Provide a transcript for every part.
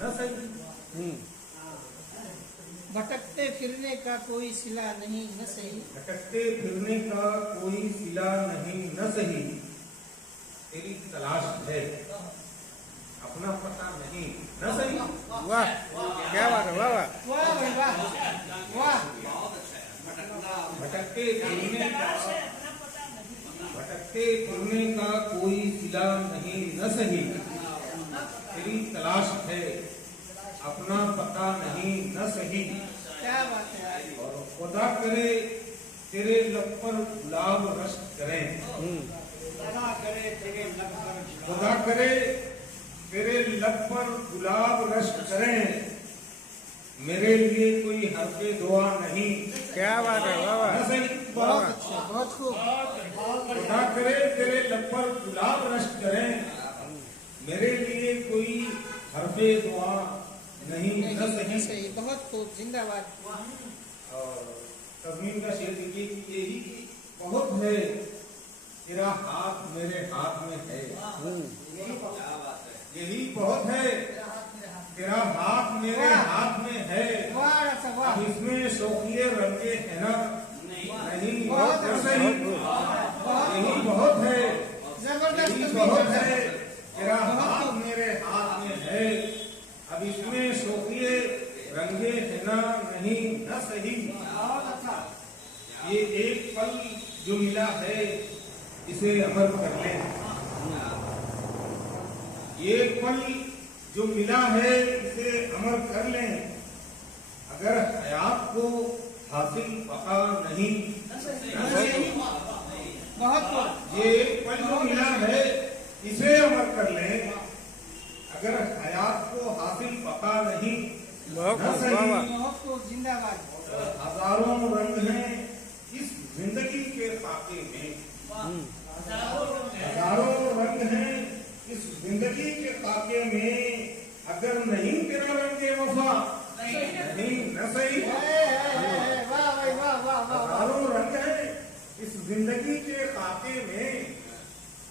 न सही। भटकते फिरने का कोई सिला नहीं न सही। भटकते फिरने का कोई सिला नहीं न सही, तेरी तलाश है अपना पता नहीं न सही। वाह, क्या बात है, वाह वाह। वाह भाई वाह वाह। भटकते फिरने का कोई सिला नहीं न सही, तेरी तलाश है अपना पता नहीं न सही। क्या बात है। और खुदा करे तेरे लब पर गुलाब रश करें, खुदा करे तेरे लब पर गुलाब रश करें, मेरे लिए कोई हरफ़े दुआ नहीं। क्या बात है, वाह वाह। न सही। बहुत अच्छा, बहुत खूब। खुदा करे तेरे लब पर गुलाब रश करें, मेरे लिए कोई हरफ़े दुआ नहीं न सही। सही, बहुत खूब, जिंदाबाद। और तज़मीन का शेर देखिए कि यही बहुत है, तेरा हाथ मेरे हाथ में है। यही बहुत है, तेरा हाथ मेरे हाथ में है। वाह डॉक्टर वाह। अब इसमें शौकिये रंगे है ना नहीं। बहुत सही। यही बहुत है, जबरदस्त यही तस्वीर बहुत है। है, तेरा हाथ मेरे हाथ में है। अब इसमें शौकिये रंगे है ना नहीं न सही। ये एक पल जो मिला है इसे अमल कर लें। ये पल जो मिला है इसे अमल कर लें, अगर हयात को हासिल पका नहीं न सही। बहुत खूब। ये पल जो मिला है इसे अमल कर लें, अगर हयात को हासिल पका नहीं बहुत न खूब, सही। वाह वाह। बहुत खूब, जिंदाबाद। हजारों रंग हैं इस जिंदगी के खाके में, हजारों रंग हैं इस जिंदगी के खाके में, अगर नहीं तेरा रंगे वफा नहीं न सही। वाह भाई वाह वाह वाह। हजारों रंग हैं इस जिंदगी के खाके में,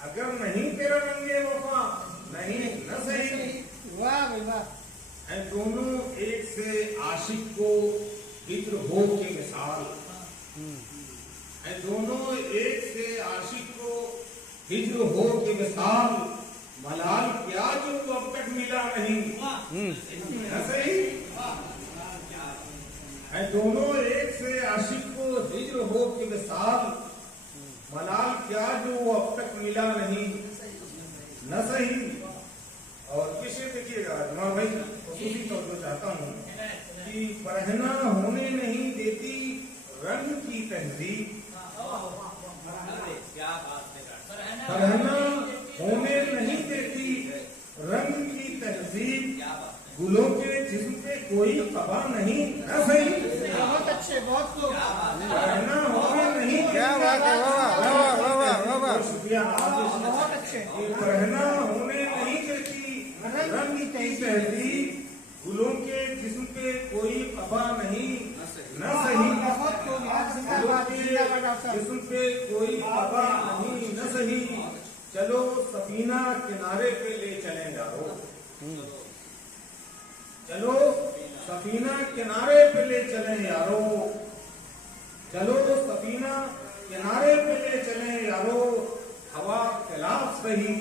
अगर नहीं तेरा रंगे वफा नहीं न सही। वाह भाई वाह। दोनों एक से आशिक को हिज्र हो के मिसाल, दोनों एक से आशिक को हिज्र हो के मिसाल, मलाल क्या जो अब तक मिला नहीं न सही। दोनों एक से आशिक को हिज्र हो के मिसाल, मलाल क्या जो अब तक मिला नहीं न सही। और किसे देखिएगा जुमा भाई, खसूसी तौर पर चाहता हूँ कि पढ़ना होने नहीं देती रंग की तहजीब, पढ़ना होने नहीं देती रंग की तहजीब, गुलों के जिस्म पे कोई कबा नहीं न सही। बहुत अच्छे, बहुत खूब। पढ़ना होने नहीं देती। क्या बात है, वाह वाह वाह वाह वाह वाह। शुक्रिया। बहुत अच्छे। पढ़ना होने नहीं देती रंग की तहजीब, गुलों के जिस्म पे कोई कबा नहीं न सही। बहुत खूब यार, जिंदाबाद जिंदाबाद डॉक्टर। जिस्म पे कोई कबा नहीं न सही। चलो सफीना किनारे पे ले चलें यारो, चलो सफीना किनारे पे ले चलें यारो, चलो सफीना किनारे पे ले चलें यारो, हवा खिलाफ सही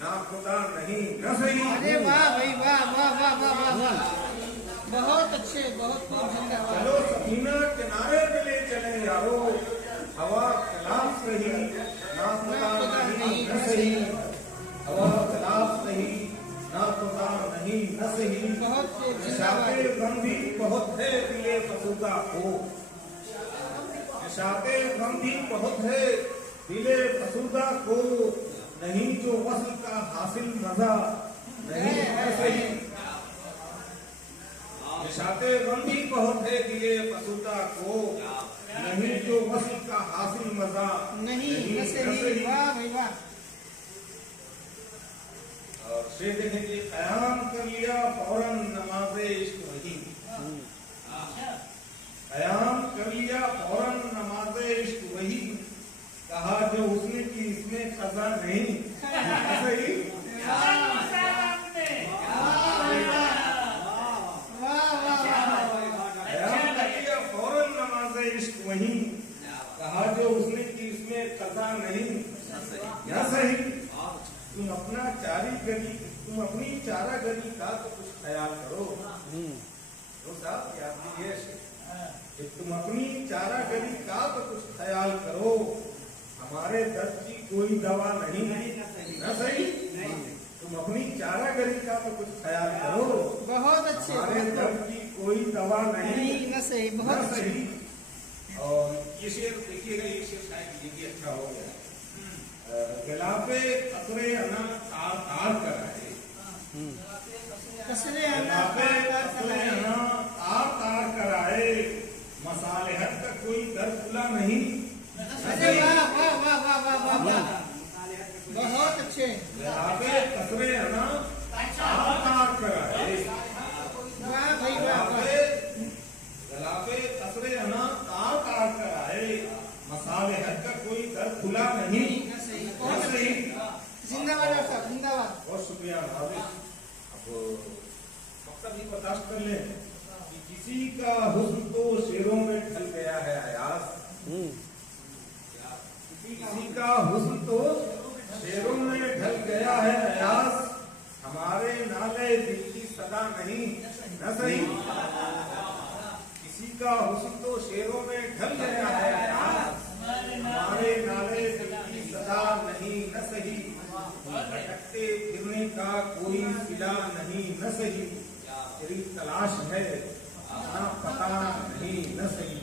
ना खुदा नहीं न सही। अरे वाह भाई वाह वाह वाह वाह वाह। बहुत अच्छे, बहुत खूब, जिंदाबाद। चलो सफीना किनारे पे ले चले यारो, हवा खिलाफ सही ना खुदा नहीं न सही। हवा खिलाफ सही ना खुदा नहीं न सही। बहुत खूब, निशाते जिंदाबाद। गम भी बहुत है दिले फसूदा को, निशाते गम भी बहुत है दिले फसूदा को, नहीं जो वस्ल का हासिल मजा नहीं न सही। निशाते गम भी बहुत है दिले फसूदा को, नहीं जो वस्ल का हासिल मजा नहीं न सही। वाह भाई वाह। और शेर देखें कि क़याम कर लिया फौरन नमाज़े इश्क वही, क़याम कर लिया फौरन नमाज़े इश्क वही, कहा जो उसने की इसमें क़ज़ा नहीं सही। का तो कुछ ख्याल करो। तो साहब क्या यश कि तुम अपनी चारागरी का तो कुछ ख्याल करो। हमारे दर्द की कोई दवा नहीं, न सही? तुम अपनी चारागरी का तो कुछ ख्याल करो। बहुत अच्छे, हमारे दर्द की कोई दवा नहीं, न सही, न बहुत सही। और ये शेर देखिएगा, ये शेर शायद ये भी अच्छा हो गया। गला पे कसरे अना तार तार कराए, कसरे गला पे कसरे अना तार तार कराए, मसाले हट का कोई दर खुला नहीं। अरे वाह वाह वाह वाह वाह वाह वाह, बहुत अच्छे। गला पे कसरे अना तार तार कराए, वाह भाई वाह वाह, गला पे कसरे अना तार तार कराए, मसाले हट का कोई दर खुला नहीं। बहुत अच्छे। जिंदाबाद डॉक्टर साहब, जिंदाबाद। बहुत शुक्रिया भाभी। अब मकसद भी बर्दाश्त कर ले कि किसी का हुस्न तो शेरों में ढल गया है अयास, किसी का हुस्न तो शेरों में ढल गया है अयास, हमारे नाले दिल की सदा नहीं, न सही? किसी का हुस्न तो शेरों में ढल गया है अयास, हमारे नाले दिल की सदा नहीं, न सही? भटकते फिरने का कोई सिला नहीं, न सही? तेरी तलाश है, अपना पता नहीं, न सही?